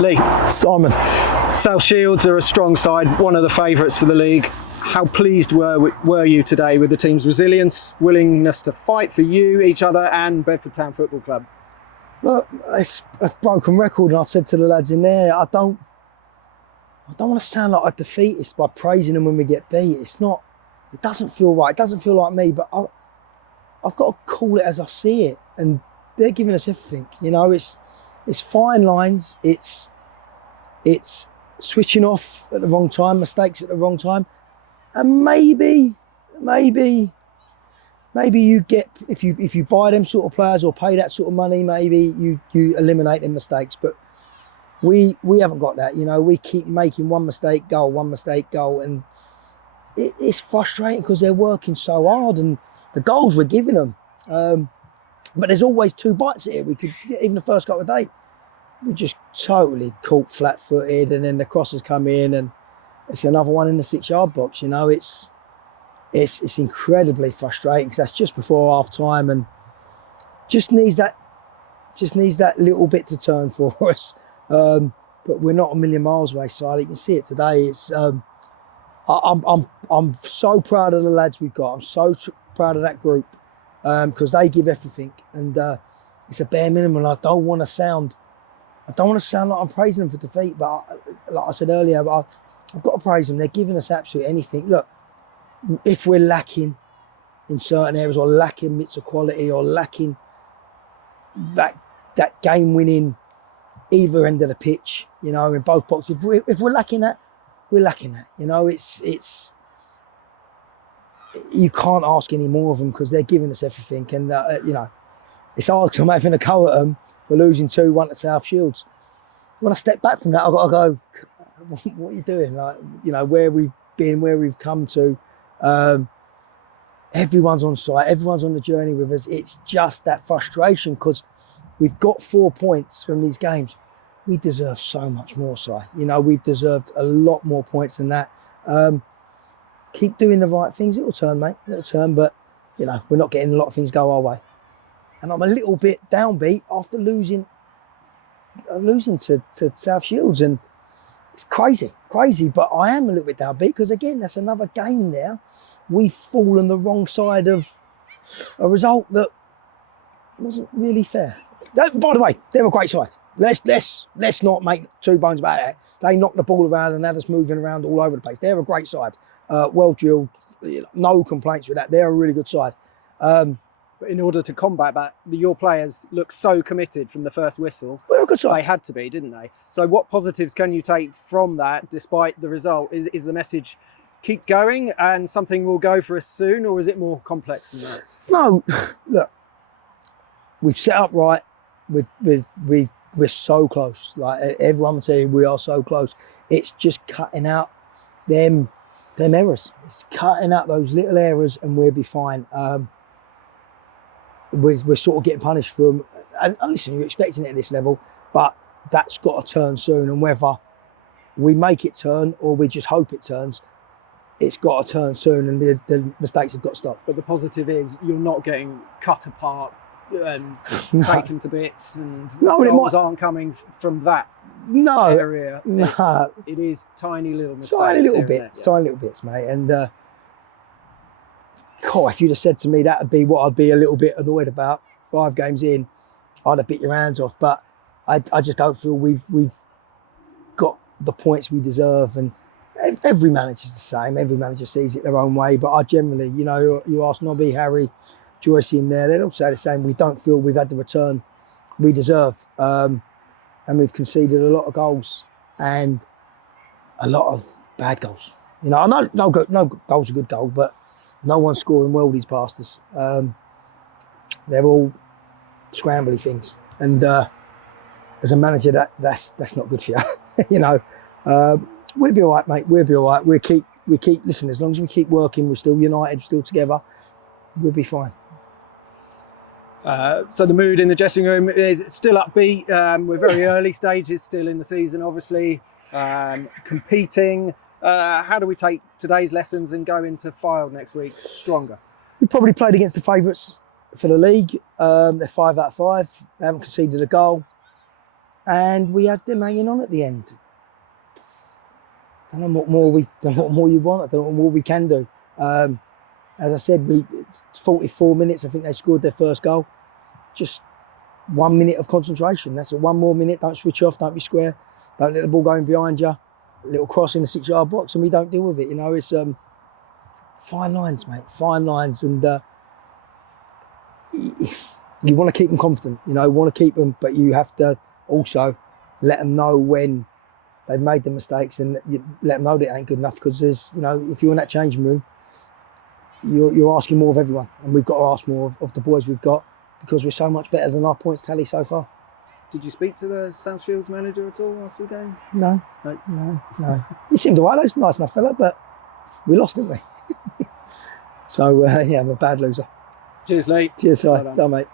Lee. Simon. South Shields are a strong side, one of the favourites for the league. How pleased were you today with the team's resilience, willingness to fight for you, each other and Bedford Town Football Club? Look, it's a broken record, and I said to the lads in there, I don't want to sound like a defeatist by praising them when we get beat. It's not, it doesn't feel right, it doesn't feel like me, but I've got to call it as I see it, and they're giving us everything. You know, it's fine lines, it's switching off at the wrong time, mistakes at the wrong time, and maybe you get, if you buy them sort of players or pay that sort of money, maybe you eliminate them mistakes. But we haven't got that. You know, we keep making one mistake goal, and it's frustrating because they're working so hard and the goals we're giving them. But there's always two bites at it. We could, even the first goal of the day, we just totally caught flat-footed, and then the crosses come in, and it's another one in the 6-yard box. You know, it's incredibly frustrating because that's just before half time, and just needs that little bit to turn for us. But we're not a million miles away, so you can see it today. It's I'm so proud of the lads we've got. I'm so proud of that group because they give everything, and it's a bare minimum. I don't want to sound like I'm praising them for defeat, but like I said earlier, I've got to praise them. They're giving us absolutely anything. Look, if we're lacking in certain areas, or lacking bits of quality, or lacking that game-winning either end of the pitch, you know, in both boxes, if we're lacking that, we're lacking that. You know, it's you can't ask any more of them because they're giving us everything, and you know, it's hard because I'm having a go at them for losing 2-1 to South Shields. When I step back from that, I've got to go, what are you doing? Like, you know, where we've been, where we've come to. Everyone's on site, everyone's on the journey with us. It's just that frustration because we've got 4 points from these games. We deserve so much more, Si. You know, we've deserved a lot more points than that. Keep doing the right things. It'll turn, mate. It'll turn, but, you know, we're not getting a lot of things go our way. And I'm a little bit downbeat after losing to South Shields, and it's crazy, but I am a little bit downbeat because, again, that's another game there. We've fallen the wrong side of a result that wasn't really fair. By the way, they're a great side. Let's not make two bones about it. They knocked the ball around and had us moving around all over the place. They're a great side. Well drilled, no complaints with that. They're a really good side. But in order to combat that, your players look so committed from the first whistle. We're a good side. They had to be, didn't they? So what positives can you take from that despite the result? Is the message keep going and something will go for us soon, or is it more complex than that? No, look, we've set up right. We're so close. Like everyone will tell you, we are so close. It's just cutting out them errors. It's cutting out those little errors, and we'll be fine. We're sort of getting punished for them. And listen, you're expecting it at this level, but that's got to turn soon. And whether we make it turn or we just hope it turns, it's got to turn soon, and the mistakes have got to stop. But the positive is you're not getting cut apart and taken to bits, and goals aren't coming from that area. No. It is tiny little mistakes. Tiny little bits, mate. And if you'd have said to me that would be what I'd be a little bit annoyed about 5 games in, I'd have bit your hands off. But I just don't feel we've got the points we deserve. And every manager's the same. Every manager sees it their own way. But I generally, you know, you ask Nobby, Harry, Joyce in there, they'd all say the same. We don't feel we've had the return we deserve. And we've conceded a lot of goals and a lot of bad goals. You know, I know no goal's a good goal, but no one's scoring worldies past us. They're all scrambly things. And as a manager, that's not good for you. You know, we'll be all right, mate. We'll be all right. We keep listen, as long as we keep working, we're still united, we're still together, we'll be fine. So the mood in the dressing room is still upbeat. We're very early stages still in the season, obviously, competing. How do we take today's lessons and go into Fylde next week stronger? We probably played against the favourites for the league. They're 5 out of 5. They haven't conceded a goal. and we had them hanging on at the end. Don't know what more you want. I don't know what more we can do. As I said, 44 minutes. I think they scored their first goal. Just 1 minute of concentration. That's it. One more minute. Don't switch off. Don't be square. Don't let the ball go in behind you. A little cross in the 6-yard box, and we don't deal with it. You know, it's fine lines, mate. Fine lines, and you want to keep them confident. You know, want to keep them, but you have to also let them know when they've made the mistakes, and you let them know that it ain't good enough. Because there's, you know, if you're in that changing room, you're asking more of everyone, and we've got to ask more of the boys we've got, because we're so much better than our points tally so far. Did you speak to the South Shields manager at all after the game? No. He seemed all right. He's a nice enough fella, but we lost, didn't we? So yeah, I'm a bad loser. Cheers, Lee. Cheers, Well Si. Mate.